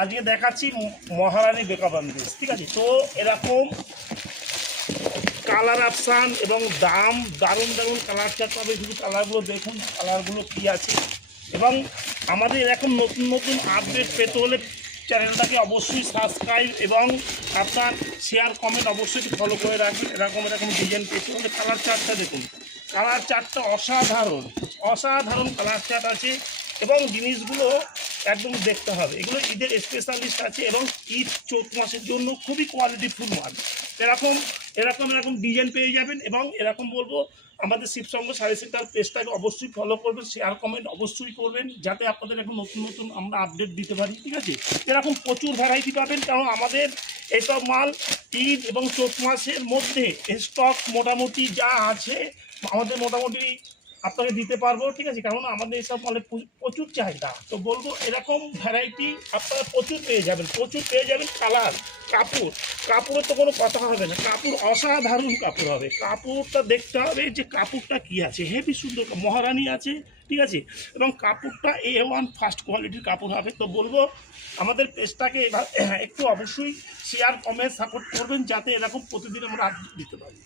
আজকে দেখাচ্ছি মহারানী বেকাবান্দিস, ঠিক আছে। তো এরকম কালার অপশান এবং দাম দারুণ দারুণ কালার চার্ট পাবে। শুধু কালারগুলো দেখুন, কালারগুলো কী আছে। এবং আমাদের এরকম নতুন নতুন আপডেট পেতে হলে চ্যানেলটাকে অবশ্যই সাবস্ক্রাইব এবং আপনার শেয়ার কমেন্ট অবশ্যই ফলো করে রাখবেন। এরকম এরকম ডিজাইন পেতে হলে কালার চার্টটা দেখুন, কালার চার্টটা অসাধারণ অসাধারণ কালার চার্ট আছে এবং জিনিসগুলো একদম দেখতে হবে। এগুলো ঈদের স্পেশালিস্ট আছে এবং ঈদ চৈত মাসের জন্য খুবই কোয়ালিটিফুল মাল। এরকম এরকম এরকম ডিজাইন পেয়ে যাবেন। এবং এরকম বলবো, আমাদের শিবসঙ্গ শাড়ি সেন্টার পেজটাকে অবশ্যই ফলো করবেন, শেয়ার কমেন্ট অবশ্যই করবেন, যাতে আপনাদের এখন নতুন নতুন আমরা আপডেট দিতে পারি, ঠিক আছে। এরকম প্রচুর ভ্যারাইটি পাবেন, কারণ আমাদের এইসব মাল ঈদ এবং চৈত মাসের মধ্যে স্টক মোটামুটি যা আছে আমাদের মোটামুটি আপনাকে দিতে পারবো, ঠিক আছে। কারণ আমাদের এইসব মালে প্রচুর চাহিদা। তো বলবো এরকম ভ্যারাইটি আপনারা প্রচুর পেয়ে যাবেন, প্রচুর পেয়ে যাবেন। কালার, কাপড়ের তো কোনো কথা হবে না, কাপড় অসাধারণ কাপড় হবে। কাপড়টা দেখতে হবে যে কাপড়টা কী আছে, হেভি সুন্দর মহারানী আছে, ঠিক আছে। এবং কাপড়টা A1 ফার্স্ট কোয়ালিটির কাপড় হবে। তো বলবো আমাদের পেজটাকে একটু অবশ্যই শেয়ার কমেন্ট সাপোর্ট করবেন, যাতে এরকম প্রতিদিন আমরা দিতে পারি।